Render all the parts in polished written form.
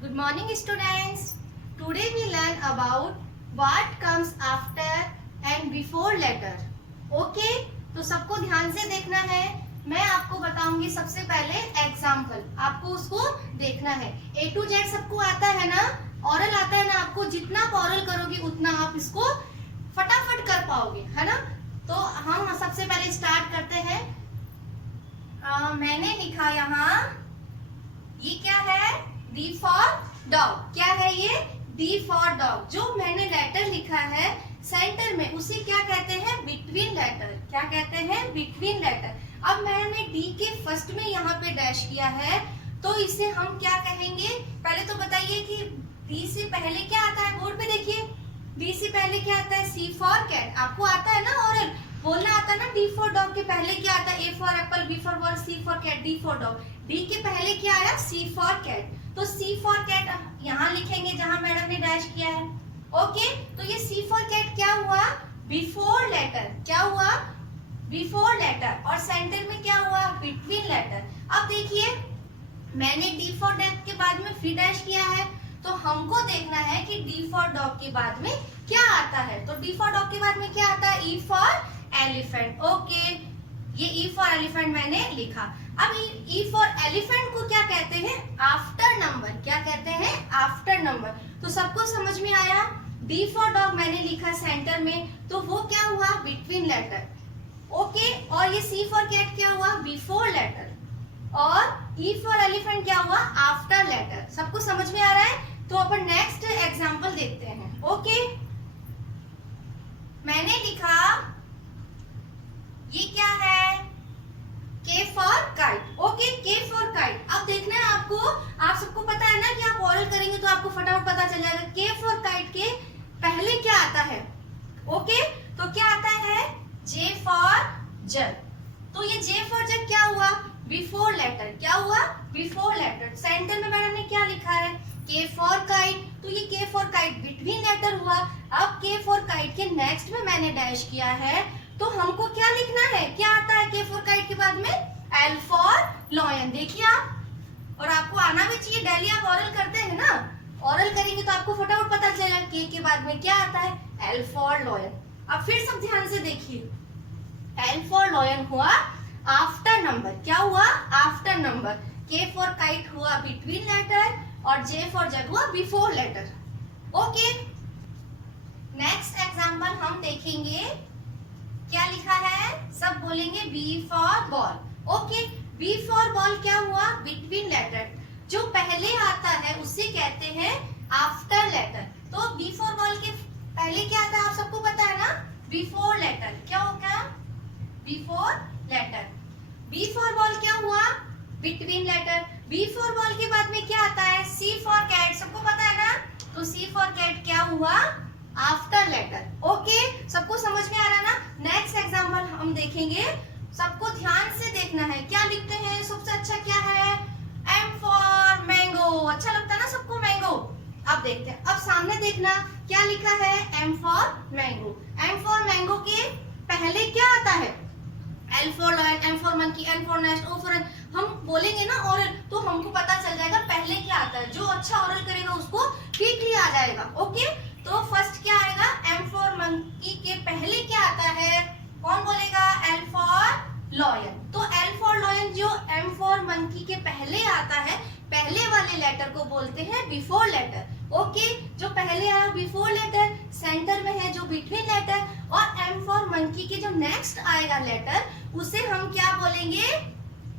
Good morning students. Today we learn about what comes after and before letter. Okay? तो सबको ध्यान से देखना है. मैं आपको बताऊंगी सबसे पहले एग्जाम्पल. आपको उसको देखना है. A to Z सबको आता है ना? ऑरल आता है ना? आपको जितना ऑरल करोगे उतना आप इसको फटाफट कर पाओगे, है ना? तो हम सबसे पहले स्टार्ट करते हैं. मैंने लिखा यहाँ, ये क्या है? D for dog. क्या है ये? D for dog. जो मैंने लेटर लिखा है सेंटर में उसे क्या कहते हैं? Between letter. क्या कहते हैं? Between letter. अब मैंने D के फर्स्ट में यहाँ पे डैश किया है तो इसे हम क्या कहेंगे? पहले तो बताइए कि D से पहले क्या आता है? बोर्ड पे देखिए. D से पहले क्या आता है? C for cat. आपको आता है ना ऑरल बोलना आता है ना? D फॉर डॉग के पहले क्या आता है? A for apple, B for ball, C for cat, D for dog. D के पहले क्या आया? C for cat. तो C फॉर कैट यहाँ लिखेंगे जहां मैडम ने डैश किया है. ओके, तो ये C फॉर कैट क्या हुआ? Before letter. क्या हुआ? Before letter. और सेंटर में क्या हुआ? Between letter. अब देखिए मैंने D फॉर डॉग के बाद में फिर डैश किया है तो हमको देखना है कि D फॉर डॉग के बाद में क्या आता है. तो D फॉर डॉग के बाद में क्या आता है? E for elephant. ओके, ये E फॉर एलिफेंट मैंने लिखा. अब E फॉर एलिफेंट को क्या कहते हैं? After number. क्या कहते हैं? After number. तो सबको समझ में आया? D फॉर डॉग मैंने लिखा सेंटर में तो वो क्या हुआ? Between letter. ओके, और ये C फॉर कैट क्या हुआ? Before letter. और E फॉर एलिफेंट क्या हुआ? After letter. सबको समझ में आ रहा है? तो अपन नेक्स्ट एग्जांपल देखते हैं. ओके, मैंने लिखा, ये क्या है? K for kite. Okay, K for kite. अब देखना है आपको, आप सबको पता है ना कि आप ऑरल करेंगे तो आपको फटाफट पता चल जाएगा. K फॉर काइट के पहले क्या आता है? ओके, तो क्या आता है? J for jug. तो ये J फॉर जग क्या हुआ? Before letter. क्या हुआ? Before letter. सेंटर में मैडम ने क्या लिखा है? K for kite. तो ये K for kite between letter हुआ. अब K फॉर काइट के नेक्स्ट में मैंने डैश किया है तो हमको क्या लिखना है? क्या आता है K फॉर काइट के बाद में? L for lion. देखिए आप, और आपको आना भी चाहिए. डेली आप ऑरल करते हैं ना? ऑरल करेंगे तो आपको फटाफट पता चलेगा K के बाद में क्या आता है? L for lion. अब फिर सब ध्यान से देखिए, L फॉर लॉयन हुआ आफ्टर नंबर. क्या हुआ? After number. K for kite हुआ बिटवीन लेटर और J फॉर जग हुआ before letter. Okay, next example हम देखेंगे. क्या लिखा है? सब बोलेंगे B for ball. Okay, B for ball क्या हुआ? Between letter. जो पहले आता है उसे कहते हैं आफ्टर लेटर. तो B फॉर बॉल के पहले क्या आता है? आप सबको पता है ना? Before letter. क्या होगा? Before letter. B for ball क्या हुआ? Between letter. B for ball के बाद में क्या आता है? C for cat. सबको पता है ना? तो C फॉर कैट क्या हुआ? After letter. ओके, सबको समझ में आ रहा ना? नेक्स्ट एग्जांपल हम देखेंगे. सबको ध्यान से देखना है. क्या लिखते हैं? सबसे अच्छा क्या है? M for mango. अच्छा लगता है ना सबको मैंगो? अब देखते हैं. अब सामने देखना क्या लिखा है? M for mango. M for mango के पहले क्या आता है? L for lion, M for monkey, N for nest, O for हम बोलेंगे ना ऑरल तो हमको पता चल जाएगा पहले क्या आता है. जो अच्छा ऑरल करेगा उसको क्विकली आ जाएगा. ओके, तो फर्स्ट क्या आएगा? M फॉर मंकी के पहले क्या आता है? कौन बोलेगा? L for lion. तो L फॉर लॉयन जो M फॉर मंकी के पहले आता है, पहले वाले लेटर को बोलते हैं बिफोर लेटर. ओके, जो पहले आया बिफोर लेटर, सेंटर में है जो बिटवीन लेटर, और M फॉर मंकी के जो नेक्स्ट आएगा लेटर उसे हम क्या बोलेंगे?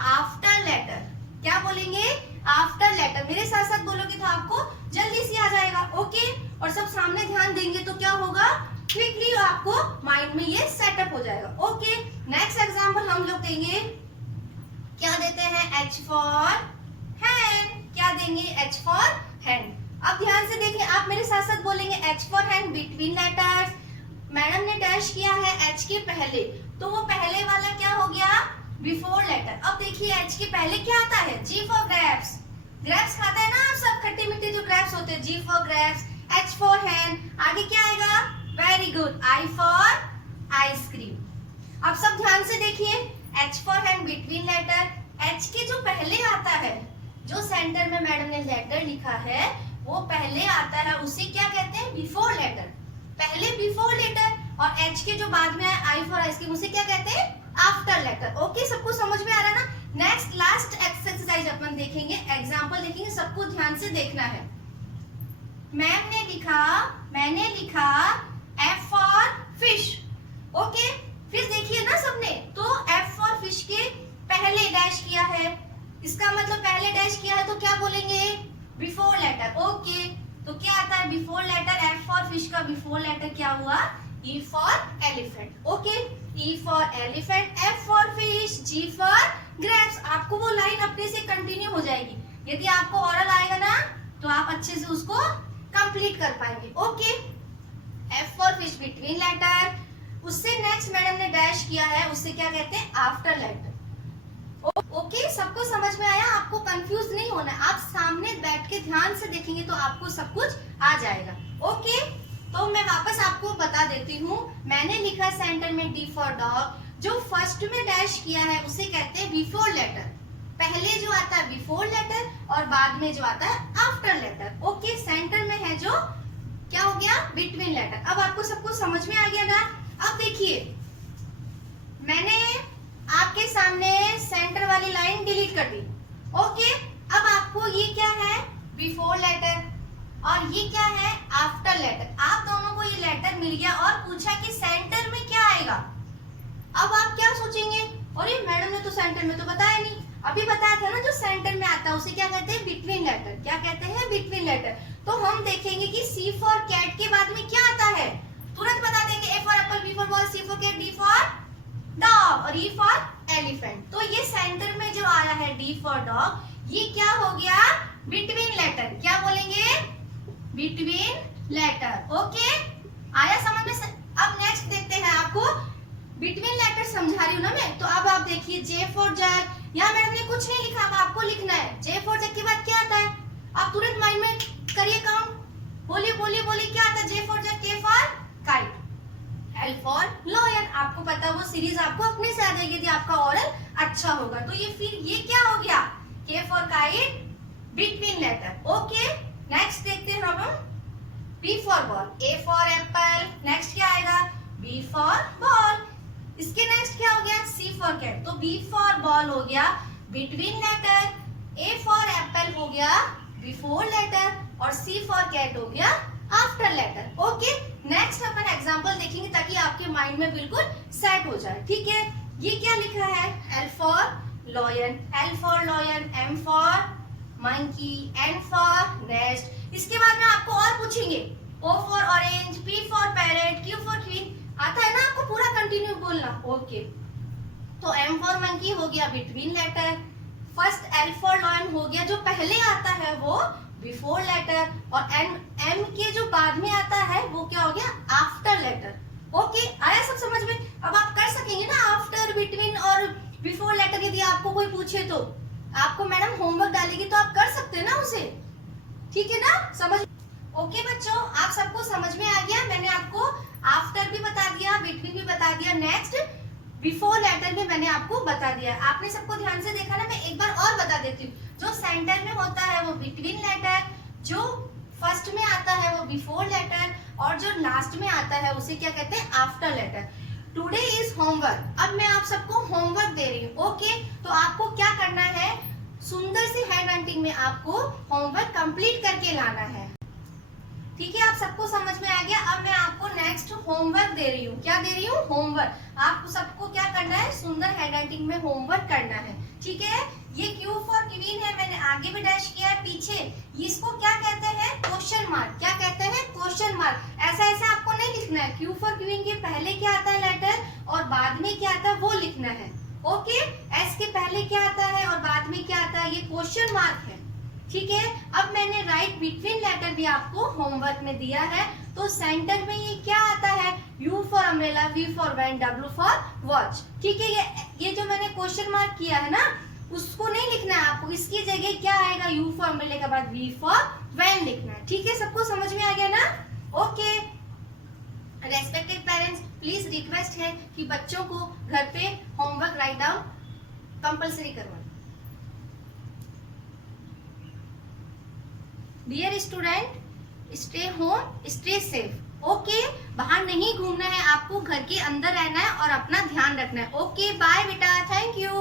After letter. क्या बोलेंगे? After letter. मेरे साथ साथ बोलोगे तो आपको जल्दी से आ जाएगा. ओके, और सब सामने ध्यान देंगे तो क्या होगा? क्विकली आपको माइंड में ये सेटअप हो जाएगा. ओके, नेक्स्ट एग्जांपल हम लोग देंगे. क्या देते हैं? H for hand. क्या देंगे? H for hand. अब ध्यान से देखिए, आप मेरे साथ साथ बोलेंगे H for hand between letters. Madam ने डैश किया है H के पहले तो वो पहले वाला क्या हो गया? Before letter. अब देखिए H के पहले क्या आता है? G for grapes. ग्रेप्स खाता है ना आप सब, खट्टे मीठे जो ग्रेप्स होते हैं. G for grapes. H for hand. आगे क्या आएगा? Very good. I for ice cream. अब सब ध्यान से देखिए, H for hand between letter. H के जो पहले आता है जो सेंटर में मैडम ने लेटर लिखा है वो पहले आता है, उसे क्या कहते हैं? Before letter. पहले बिफोर लेटर, और एच के जो बाद में है आई फॉर आइसक्रीम, उसे क्या कहते हैं? After letter. ओके, सबको समझ में आ रहा है ना? नेक्स्ट लास्ट एक्सरसाइज अपन देखेंगे, एग्जांपल देखेंगे, सबको ध्यान से देखना है। मैंने लिखा एफ फॉर फिश। ओके, फिर देखिए ना सबने, तो एफ फॉर फिश के पहले डैश किया है, इसका मतलब पहले डैश किया है तो क्या बोलेंगे? Before letter. ओके, तो क्या आता है before letter? F for fish का बिफोर लेटर क्या हुआ? E for elephant. Okay, E for elephant, F for fish, G for grapes. आपको वो लाइन अपने से कंटिन्यू हो जाएगी। यदि आपको ऑरल आएगा ना तो आप अच्छे से उसको कंप्लीट कर पाएंगे। Okay, F for fish between letter, उससे नेक्स्ट मैडम ने डैश किया है, उससे क्या कहते हैं? After letter. ओके, सबको समझ में आया? आपको कंफ्यूज नहीं होना है, आप सामने बैठ के ध्यान से देखेंगे तो आपको सब कुछ आ जाएगा। ओके, तो मैं वापस आपको बता देती हूँ। मैंने लिखा सेंटर में डी फॉर डॉग, जो फर्स्ट में डैश किया है उसे कहते हैं बिफोर लेटर। पहले जो आता है बिफोर लेटर और बाद में जो आता है आफ्टर लेटर। ओके, सेंटर में है जो क्या हो गया? Between letter. अब आपको सबको समझ में आ गया ना? अब देखिए, मैंने आपके सामने सेंटर वाली लाइन डिलीट कर दी। ओके, अब आपको ये क्या है? बिफोर लेटर, और ये क्या है? After letter. आप दोनों को ये लेटर मिल गया और पूछा कि सेंटर में क्या आएगा। अब आप क्या सोचेंगे? अरे मैडम ने तो सेंटर में तो बताया नहीं। अभी बताया था ना, जो सेंटर में आता है उसे क्या कहते हैं? Between letter. क्या कहते हैं? Between letter. तो हम देखेंगे कि सी फॉर कैट के बाद में क्या आता है, तुरंत बता देंगे। A for apple, B for ball, C for cat, D for dog और ई फॉर एलिफेंट। तो ये सेंटर में जो आया है डी फॉर डॉग, ये क्या हो गया? Between letter. क्या बोलेंगे? Between letter. ओके, आया समझ में? अब नेक्स्ट देखते हैं, आपको बिटवीन लेटर समझा रही हूँ ना मैं। तो अब आप देखिए, जे फॉर जैक, यहाँ मैडम ने कुछ नहीं लिखा, अब आपको लिखना है। जे फॉर जैक के बाद क्या आता है? आप तुरंत माइंड में करिए काउंट, बोलिए बोलिए बोलिए, क्या आता है? जे फॉर जैक, के for kite, L for lion. आपको पता है वो सीरीज आपको अपने से आ जाएगी यदि आपका ऑरल अच्छा होगा। तो ये फिर ये क्या हो गया? K for kite, between letter. Okay, next देखते हैं हम B for ball, A for apple, next क्या आएगा? B for ball. इसके नेक्स्ट क्या हो गया? C for cat. तो बी फॉर बॉल हो गया between letter, A for apple हो गया बिफोर लेटर, और सी फॉर कैट हो गया आफ्टर लेटर। ओके, नेक्स्ट अपन एग्जांपल देखेंगे ताकि आपके माइंड में बिल्कुल सेट हो जाए। ठीक है, ये क्या लिखा है? L for lion, L for lion, M for monkey, N for nest. इसके बाद में आपको और पूछेंगे, O for orange, P for parrot, Q for queen. आता है ना आपको पूरा कंटिन्यू बोलना? ओके, तो एम फॉर मंकी हो गया between letter, first L for lion हो गया, जो पहले आता है वो बिफोर लेटर, और एम के जो बाद में आता है वो क्या हो गया? After letter. ओके, आया सब समझ में? अब आप कर सकेंगे ना आफ्टर, बिटवीन और बिफोर लेटर। यदि आपको कोई पूछे तो आपको मैडम होमवर्क डालेगी तो आप कर सकते हैं ना उसे। ठीक है ना? समझ? ओके बच्चों, आप सबको समझ में आ गया? मैंने आपको आफ्टर भी बता दिया, बिटवीन भी बता दिया, नेक्स्ट बिफोर लेटर भी मैंने आपको बता दिया। आपने सबको ध्यान से देखा ना? मैं एक बार और बता देती हूँ। जो सेंटर में होता है वो बिटवीन लेटर, जो फर्स्ट में आता है वो बिफोर लेटर, और जो लास्ट में आता है उसे क्या कहते हैं? After letter. Today is homework. अब मैं आप सबको होमवर्क दे रही हूँ। ओके, तो आपको क्या करना है? सुंदर सी हैंड राइटिंग में आपको होमवर्क कंप्लीट करके लाना है। ठीक है, आप सबको समझ में आ गया? अब मैं आपको नेक्स्ट होमवर्क दे रही हूँ। क्या दे रही हूँ? होमवर्क। आपको सबको क्या करना है? सुंदर हैंडराइटिंग में होमवर्क करना है। ठीक है, ये क्यू फॉर क्वीन है, मैंने आगे भी डैश किया है पीछे। इसको क्या कहते हैं? Question mark. क्या कहते हैं? Question mark. ऐसा ऐसा आपको नहीं लिखना है। क्यू फॉर क्वीन के पहले क्या आता है लेटर और बाद में क्या आता है वो लिखना है। ओके, एस के पहले क्या आता है और बाद में क्या आता है, ये क्वेश्चन मार्क है। ठीक है, अब मैंने राइट बिटवीन लेटर भी आपको होमवर्क में दिया है। तो सेंटर में ये क्या आता है? U for umbrella, V for van, W for watch. ठीक है, ये जो मैंने क्वेश्चन मार्क किया है ना, उसको नहीं लिखना है आपको। इसकी जगह क्या आएगा? U फॉर अम्ब्रेला के बाद V फॉर वैन लिखना है। ठीक है, सबको समझ में आ गया ना? Okay, respected parents, please request है कि बच्चों को घर पे होमवर्क राइट डाउन कंपल्सरी करवाएं। Dear student, stay home, stay safe. Okay, बाहर नहीं घूमना है आपको, घर के अंदर रहना है और अपना ध्यान रखना है। ओके, बाय बेटा, थैंक यू।